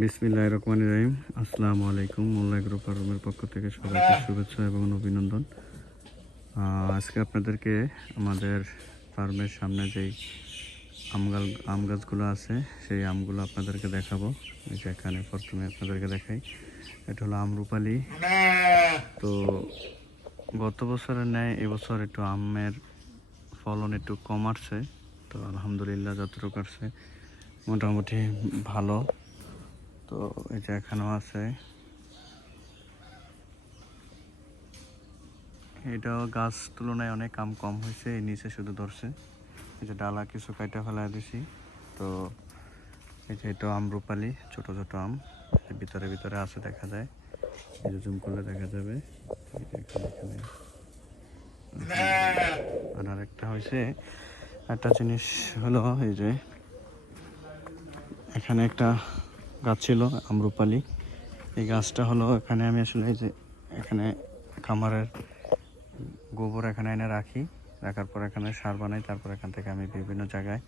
বিসমিল্লাহির রহমানির রহিম। আসসালামু আলাইকুম। মোল্লা এগ্রো ফার্মের পক্ষ থেকে সবাইকে শুভেচ্ছা এবং অভিনন্দন। আজকে আপনাদেরকে আমাদের ফার্মের সামনে যেই আম গাছগুলো আছে সেই আমগুলো আপনাদেরকে দেখাবো। এই যে এখানে প্রথমে আপনাদেরকে দেখাই, এটা হলো আমরুপালি। তো গত বছরের ন্যায় এবছর একটু আমের ফলন একটু কম আসছে। তো আলহামদুলিল্লাহ যতটুকু আসছে মোটামুটি ভালো। তো এই যে এখানেও আছে, এটাও গাছ তুলনায় অনেক আম কম হয়েছে, এই নিচে শুধু ধরছে। এই যে ডালা কিছু কাইটা ফেলা দিছি। তো এই যে এটা আমরুপালি, ছোট ছোট আম ভিতরে ভিতরে আছে দেখা যায়। এই যে জুম করলে দেখা যাবে। আর আরেকটা হয়েছে, একটা জিনিস হলো এই যে এখানে একটা গাছ ছিল আমরুপালি। এই গাছটা হলো এখানে আমি আসলে এই যে এখানে খামারের গোবর এখানে এনে রাখার পর এখানে সার বানাই। তারপর এখান থেকে আমি বিভিন্ন জায়গায়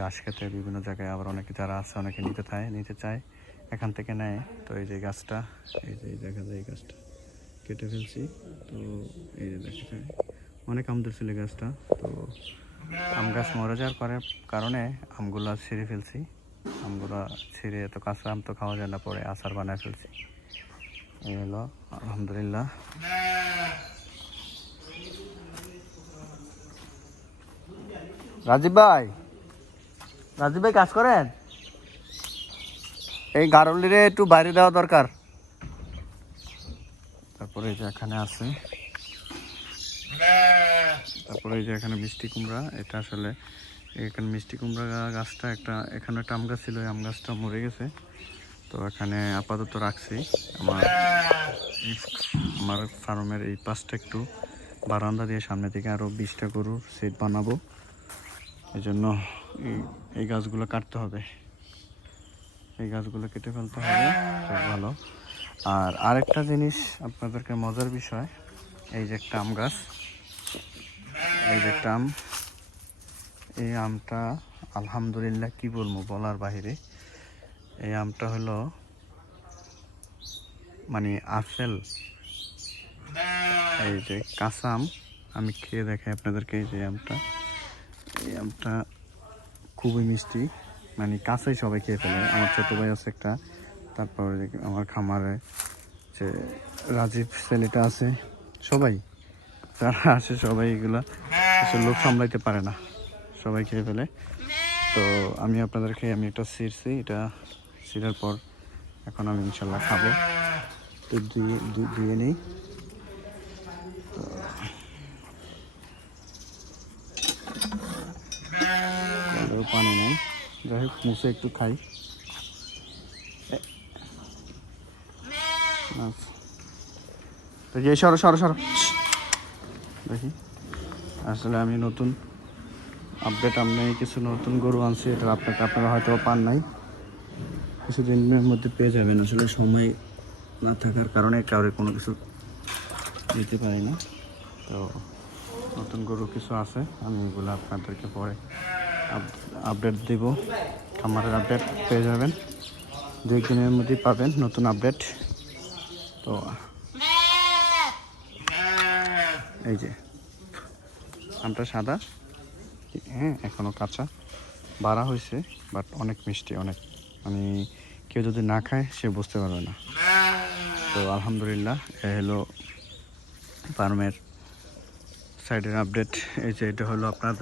ঘাস খেতে, বিভিন্ন জায়গায় আবার অনেকে যারা আছে অনেকে নিতে চায় এখান থেকে নেয়। তো এই যে গাছটা, এই যে দেখা যায় এই গাছটা কেটে ফেলছি। তো এই যে দেখা যায় অনেক আম ধরছিল গাছটা। তো আম গাছ মরে যাওয়ার কারণে আমগুলা ছিঁড়ে ফেলছি। আমগুলা ছিঁড়ে, তো কাঁচা আম তো খাওয়া যায় না, পরে আচার বানায় ফেলছি। এই হলো আলহামদুলিল্লাহ। রাজীব ভাই, কাজ করেন? এই গারলিরে একটু বাইরে দেওয়া দরকার। তারপরে এই যে এখানে আছে, তারপরে এই যে এখানে মিষ্টি কুমড়া। এটা আসলে এখানে মিষ্টি কুমড়া গাছটা এখানে একটা আম গাছ ছিল, এই আম গাছটা মরে গেছে। তো এখানে আপাতত রাখছি। আমার ফার্মের এই পাশটা একটু বারান্দা দিয়ে সামনে থেকে আরও 20টা গরুর সেট বানাবো। এই জন্য এই গাছগুলো কাটতে হবে, এই গাছগুলো কেটে ফেলতে হবে। খুব ভালো। আর আরেকটা জিনিস আপনাদেরকে মজার বিষয়, এই যে একটা আম গাছ, এই যে একটা আম, এই আমটা আলহামদুলিল্লাহ কি বলবো, বলার বাহিরে। এই আমটা হলো মানে আপেল। এই যে কাঁচা আম, আমি খেয়ে দেখাই আপনাদেরকে। এই আমটা খুবই মিষ্টি, মানে কাঁচাই সবাই খেয়ে ফেলে। আমার ছোটো ভাই আছে একটা, তারপরে আমার খামারে যে রাজীব ছেলেটা আছে, সবাই যারা আসে সবাই এগুলা আসলে লোক সামলাইতে পারে না, সবাই খেয়ে ফেলে। তো আমি আপনাদেরকে একটা ছিঁড়ছি, এটা ছিঁড়ার পর এখন আমি ইনশাল্লাহ খাবো। তো দিয়ে নিই। তো পানি নেই, যাই হোক মুছে একটু খাই। তো যে সরো দেখি, আসলে আমি নতুন আপডেট, আপনি কিছু নতুন গরু আনছি, এটা আপনারা হয়তো পান নাই, কিছুদিনের মধ্যে পেয়ে যাবেন। আসলে সময় না থাকার কারণে কাউরে কোনো কিছু দিতে পারি না। তো নতুন গরু কিছু আছে, আমি এগুলো আপনাদেরকে পরে আপডেট দিব। খামারের আপডেট পেয়ে যাবেন, 2 দিনের মধ্যেই পাবেন নতুন আপডেট। তো এই যে আমটা সাদা, হ্যাঁ এখনও কাঁচা, বাড়া হয়েছে, বাট অনেক মিষ্টি, অনেক, মানে কেউ যদি না খায় সে বুঝতে পারবে না। তো আলহামদুলিল্লাহ, এ হলো ফার্মের সাইডের আপডেট। এই যে এটা হলো আপনাদের